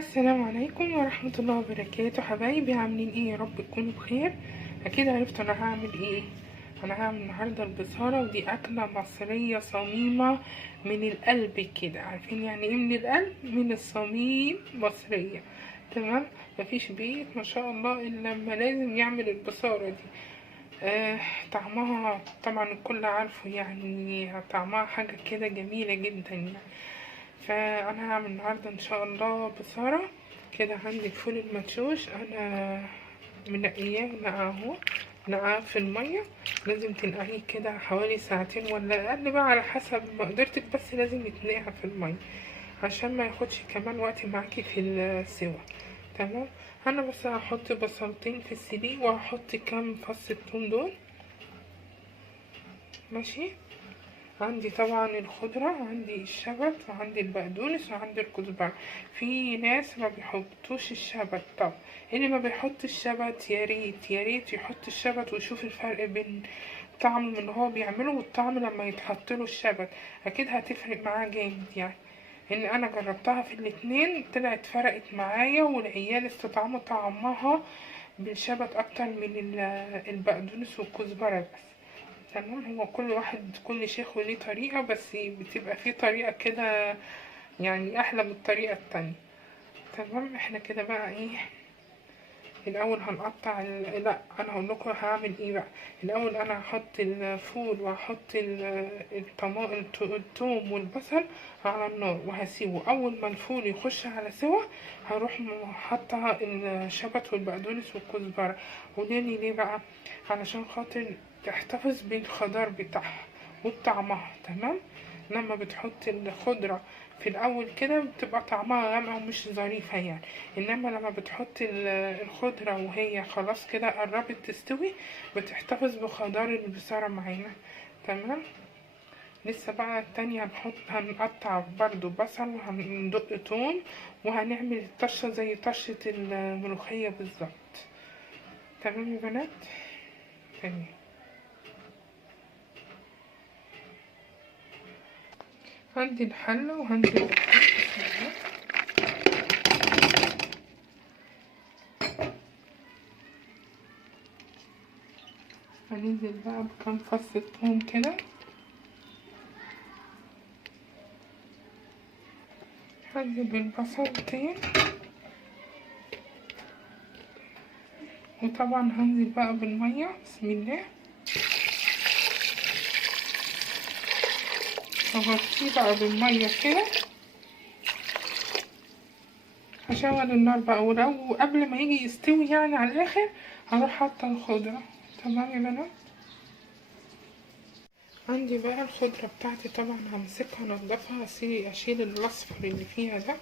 السلام عليكم ورحمة الله وبركاته. حبايبي عاملين ايه؟ يا رب تكونوا بخير. اكيد عرفت انا هعمل ايه. انا هعمل النهارده البصارة، ودي اكلة مصرية صميمة من القلب كده. عارفين يعني ايه من القلب؟ من الصميم مصرية. تمام. مفيش بيت ما شاء الله الا لما لازم يعمل البصارة دي. آه، طعمها طبعا الكل عارفه، يعني طعمها حاجة كده جميلة جدا يعني. فانا هعمل النهارده ان شاء الله بصارة كده. عندي الفول المدشوش انا منقياه، نقعه نقعه في المية. لازم تنقعيه كده حوالي ساعتين ولا اقل بقى على حسب مقدرتك، بس لازم يتنقع في المية عشان ما ياخدش كمان وقت معاكي في السوا. تمام. انا بس هحط بصلتين في السليق، وهحط كام فص الثوم دول. ماشي. عندي طبعا الخضرة، عندي الشبت وعندي البقدونس وعندي الكزبرة. في ناس ما بيحطوش الشبت. طب اللي ما بيحط الشبت يا ريت يا ريت يحط الشبت ويشوف الفرق بين طعم اللي هو بيعمله والطعم لما يتحط له الشبت. اكيد هتفرق معاه جامد يعني. ان انا جربتها في الاتنين طلعت فرقت معايا، والعيال استطعموا طعمها بالشبت اكتر من البقدونس والكزبرة بس. تمام. هو كل واحد كل شيخ وليه طريقة، بس بتبقى فيه طريقة كده يعني أحلى من الطريقة التانية. تمام. احنا كده بقى ايه؟ الأول هنقطع لا، أنا هقول لكم هعمل ايه بقى. الأول أنا هحط الفول وهحط التوم والبصل على النار، وهسيبه. أول ما الفول يخش على سوا هروح حاطة الشبت والبقدونس والكزبرة. وليه ليه بقى؟ علشان خاطر تحتفظ بالخضار بتاعها وبطعمها. تمام. لما بتحط الخضرة في الأول كده بتبقى طعمها غامقة ومش ظريفة يعني. إنما لما بتحط الخضرة وهي خلاص كده قربت تستوي، بتحتفظ بخضار البصارة معانا. تمام. لسه بقى التانية هنقطع برضو بصل، وهندق توم، وهنعمل طشة زي طشة الملوخية بالظبط. تمام يا بنات. تمام. عندي الحلة وعندي الدقيق. هننزل بقى بكام فص ثوم كده. هنزل بالبصلتين، وطبعا هنزل بقى بالمية. بسم الله. هغطيه بقى بالمية كده. هشغل النار بقى، ولو قبل ما يجي يستوي يعني على الآخر هروح حاطة الخضرة. تمام يا بنات. عندي بقى الخضرة بتاعتي، طبعا همسكها انضفها، اشيل الاصفر اللي فيها ده.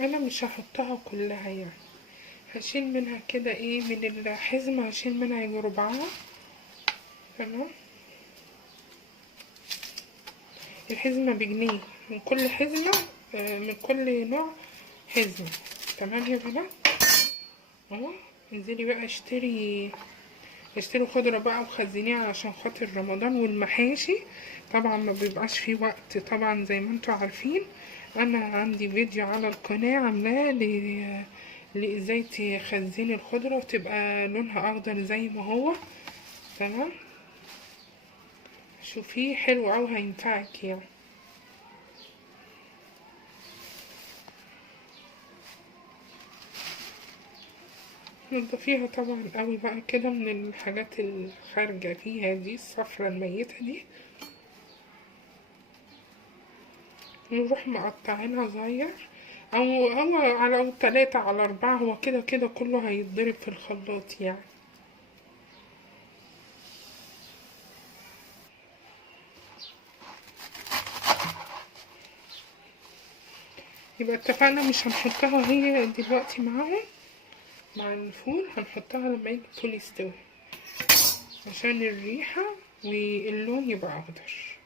انا مش هحطها كلها يعني، هشيل منها كده ايه، من الحزمة هشيل منها يجي ربعها. تمام. الحزمة بجنيه من كل حزمة. من كل نوع حزمة. تمام يا بنات. اهو. انزلي بقى اشتري خضرة بقى وخزنيها عشان خاطر رمضان والمحاشي. طبعا ما بيبقاش فيه وقت طبعا زي ما انتوا عارفين. انا عندي فيديو على القناة عاملاه لازاي تخزني الخضرة وتبقى لونها اخضر زي ما هو. تمام. شوفيه حلو اوي، هينفعك يعني. نضفيها طبعا قوي بقى كده من الحاجات الخارجة فيها دي، الصفرة الميتة دي. نروح مقطعينها صغير، او هو على 3 على 4. هو كده كده كله هيتضرب في الخلاط يعني. يبقى اتفقنا مش هنحطها هي دلوقتي معاهم مع الفول، هنحطها لما يجي الفول يستوي عشان الريحة واللون يبقى اخضر.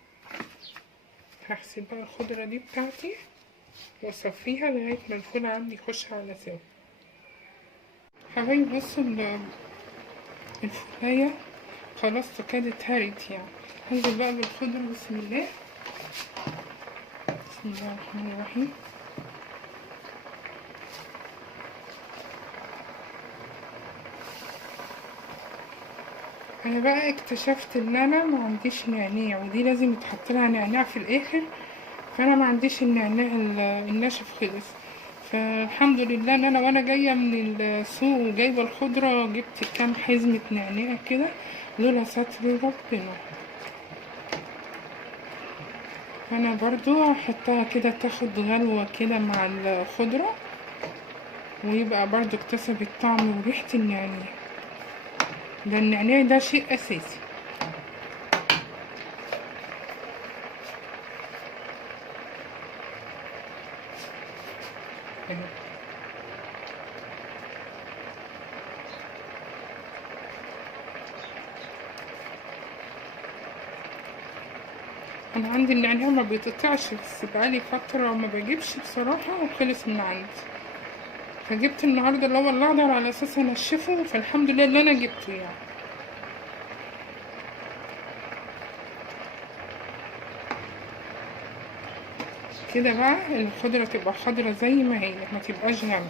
هغسل بقى الخضرة دي بتاعتي واصفيها لغاية ما الفول عندي يخش على سوا. حبايبي بصوا الفراية خلاص كانت هرت يعني. هنزل بقى بالخضرة. بسم الله، بسم الله الرحمن الرحيم. انا بقى اكتشفت ان انا ما عنديش نعناع، ودي لازم يتحط لها نعناع في الاخر، فانا ما عنديش النعناع الناشف خلص. فالحمد لله ان انا وانا جايه من السوق وجايبه الخضره جبت كام حزمه نعناع كده، لولا ستر ربنا. فانا برضو هحطها كده تاخد غلوه كده مع الخضره، ويبقى برضو اكتسبت طعم وريحه النعناع، ده النعناع ده شيء اساسي. اهي. انا عندي النعناع ما بيتقطعش، بس بقالي فتره ما بجيبش بصراحه وخلص من عندي، فجبت النهارده اللي هو الاخضر على اساس انشفه، فالحمد لله اللي انا جبته يعني. كده بقى الخضره تبقى خضره زي ما هي، ما تبقاش غامقه.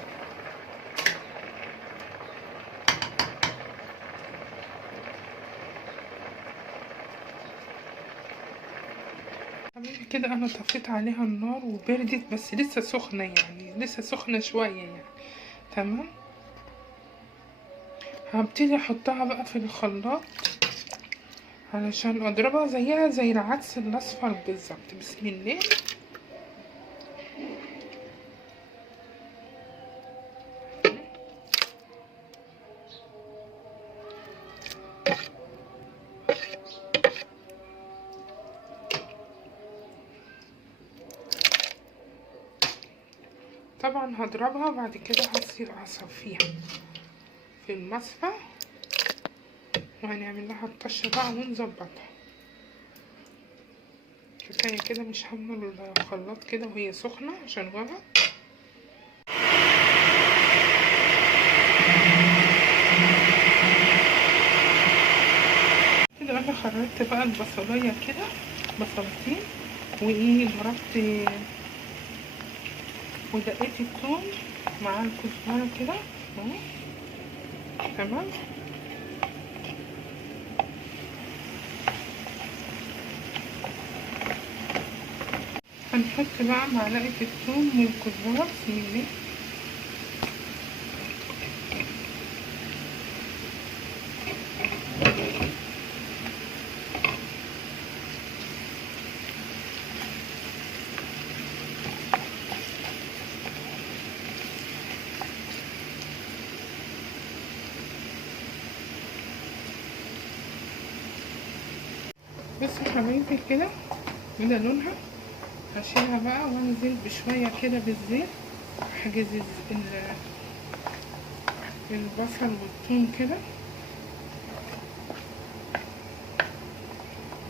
كده انا طفيت عليها النار وبردت، بس لسه سخنه يعني، لسه سخنه شويه يعني. تمام. هبتدي احطها بقى في الخلاط علشان اضربها زيها زي العدس الاصفر بالظبط. بسم الله. طبعا هضربها بعد كده هصفيها في المصفى، وهنعمل لها الطشه بقى ونظبطها. كفايه كده، مش هملى الخلاط كده وهي سخنه عشان غلط. كده انا خرجت بقى البصلايه كده، بصلتين، وايه ضربت ودقيت الثوم مع الكزبره كده اهو. تمام. هنحط بقى معلقه الثوم والكزبره. بسم الله. بصوا يا حبايبي كده لونها. هشيلها بقى وانزل بشويه كده بالزيت، احجز البصل والثوم كده،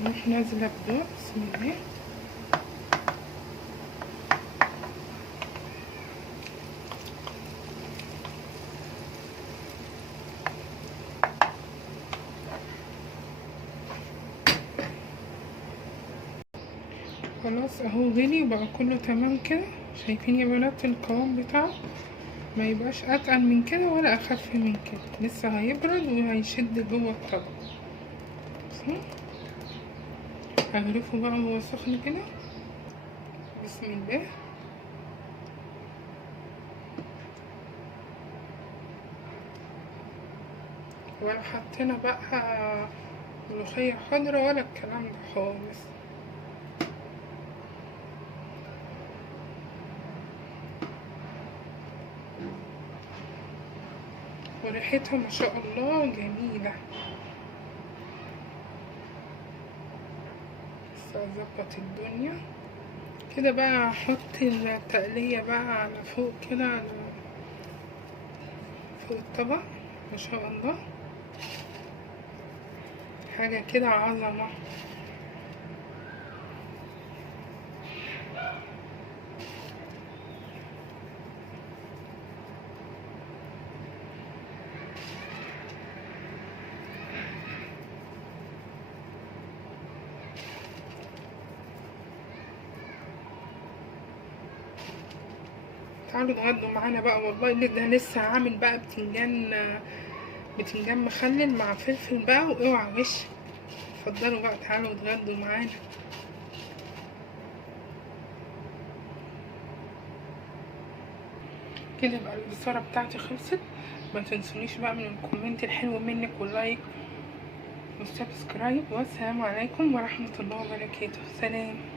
نروح نازله بدول. بسم الله. خلاص اهو غلي وبقى كله تمام كده. شايفين يا بنات القوام بتاعه؟ ما يبقاش اتقل من كده ولا اخف من كده، لسه هيبرد وهيشد جوه الطبق. هغرفه بقى وهو سخن كده. بسم الله. ولا حطينا بقى ملوخية خضرا ولا الكلام ده خالص. وريحتها ما شاء الله جميلة. بس اظبط الدنيا كده بقى، احط التقلية بقى على فوق كده، فوق الطبق. ما شاء الله حاجة كده عظمة. تعالوا اتغدوا معانا بقى. والله اللي ده لسه عامل بقى بتنجان مخلل مع فلفل بقى، واوعى وش. اتفضلوا بقى تعالوا اتغدوا معانا. كده بقى البصارة بتاعتي خلصت. ما تنسونيش بقى من الكومنت الحلو منك واللايك والسبسكرايب، والسلام عليكم ورحمة الله وبركاته. سلام.